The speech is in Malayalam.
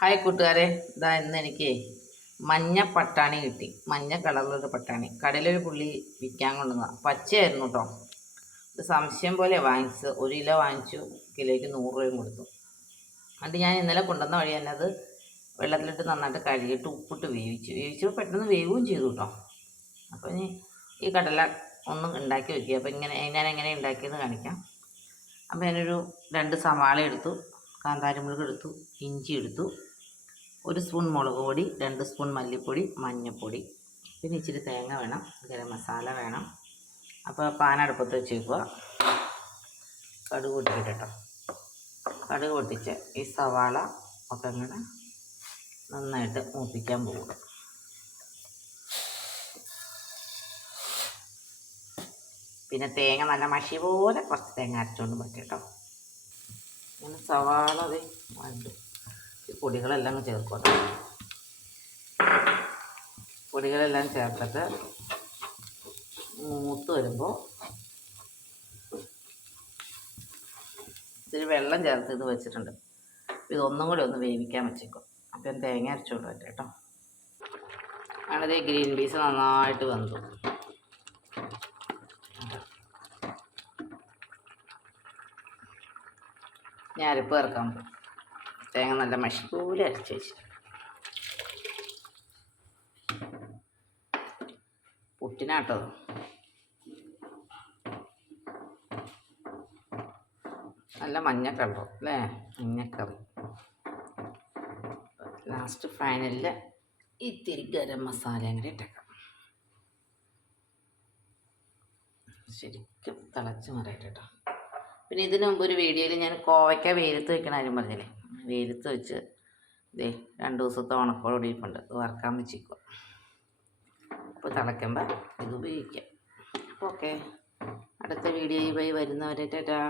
ഹായ് കൂട്ടുകാരെ, ഇതാ ഇന്ന് എനിക്ക് മഞ്ഞ പട്ടാണി കിട്ടി. മഞ്ഞ കളറിലൊരു പട്ടാണി കടയിലൊരു പുള്ളി വിൽക്കാൻ കൊണ്ടുവന്ന പച്ചയായിരുന്നു കേട്ടോ. ഇത് സംശയം പോലെ വാങ്ങിച്ചത്. 1 കിലോ വാങ്ങിച്ചു, കിലോയ്ക്ക് 100 രൂപയും കൊടുത്തു. എന്നിട്ട് ഞാൻ ഇന്നലെ കൊണ്ടുവന്ന വഴി തന്നെ അത് വെള്ളത്തിലിട്ട് നന്നായിട്ട് കഴുകിയിട്ട് ഉപ്പിട്ട് വേവിച്ചു പെട്ടെന്ന് വേവുകയും ചെയ്തു കേട്ടോ. അപ്പോൾ ഇനി ഈ കടല ഒന്ന് ഉണ്ടാക്കി വയ്ക്കുക. അപ്പോൾ ഞാൻ എങ്ങനെ ഉണ്ടാക്കിയെന്ന് കാണിക്കാം. അപ്പോൾ ഞാനൊരു 2 സവാള എടുത്തു, കാന്താരിമുളക് എടുത്തു, ഇഞ്ചി എടുത്തു, 1 സ്പൂൺ മുളക് പൊടി, 2 സ്പൂൺ മല്ലിപ്പൊടി, മഞ്ഞൾപ്പൊടി, പിന്നെ ഇച്ചിരി തേങ്ങ വേണം, ഗരം മസാല വേണം. അപ്പോൾ പാൻ അടുപ്പത്ത് വെച്ച് വയ്ക്കുക. കടുക് പൊട്ടിച്ചിട്ടോ. കടുക് പൊട്ടിച്ച് ഈ സവാള ഒക്കെ ഇങ്ങനെ നന്നായിട്ട് മൂപ്പിക്കാൻ പോകുക. പിന്നെ തേങ്ങ നല്ല മഷി പോലെ കുറച്ച് തേങ്ങ അരച്ചുകൊണ്ട് പറ്റും കേട്ടോ. ഇങ്ങനെ സവാള അത് വേണ്ടു. ഈ പൊടികളെല്ലാം ചേർക്കുക. പൊടികളെല്ലാം ചേർത്തിട്ട് മൂത്ത് വരുമ്പോൾ ഇത്തിരി വെള്ളം ചേർത്ത് ഇത് വെച്ചിട്ടുണ്ട്. ഇതൊന്നും കൂടി ഒന്ന് വേവിക്കാൻ വെച്ചേക്കും. അപ്പം തേങ്ങ അരച്ചുകൊണ്ട് പറ്റും കേട്ടോ. ആണത് ഗ്രീൻ പീസ് നന്നായിട്ട് വെന്തു. ഞാൻ അരപ്പ് ചേർക്കാൻ പോകും. തേങ്ങ നല്ല മഷി പോലെ അരച്ച് വെച്ചിട്ട് പുട്ടിനാട്ടോ. നല്ല മഞ്ഞ കളർ അല്ലേ, മഞ്ഞക്കറി. ലാസ്റ്റ് ഫൈനലിൽ ഇത്തിരി ഗരം മസാല കൂടി ഇട്ടേക്കാം. ശരിക്കും തിളച്ച് മറിയട്ടെ കേട്ടോ. പിന്നെ ഇതിനു മുമ്പ് ഒരു വീഡിയോയിൽ ഞാൻ കോവയ്ക്ക വെയിലത്ത് വെക്കണ കാര്യം പറഞ്ഞില്ലേ, വെയിലത്ത് വെച്ച് ഇതേ 2 ദിവസത്തെ ഉണക്കോട് ഇരിപ്പുണ്ട്. ഇത് വറക്കാൻ വെച്ചിരിക്കുക. അപ്പോൾ തിളയ്ക്കുമ്പോൾ ഇത് ഉപയോഗിക്കാം. അപ്പോൾ ഓക്കെ, അടുത്ത വീഡിയോയിൽ പോയി വരുന്നവരെ ടാറ്റാ.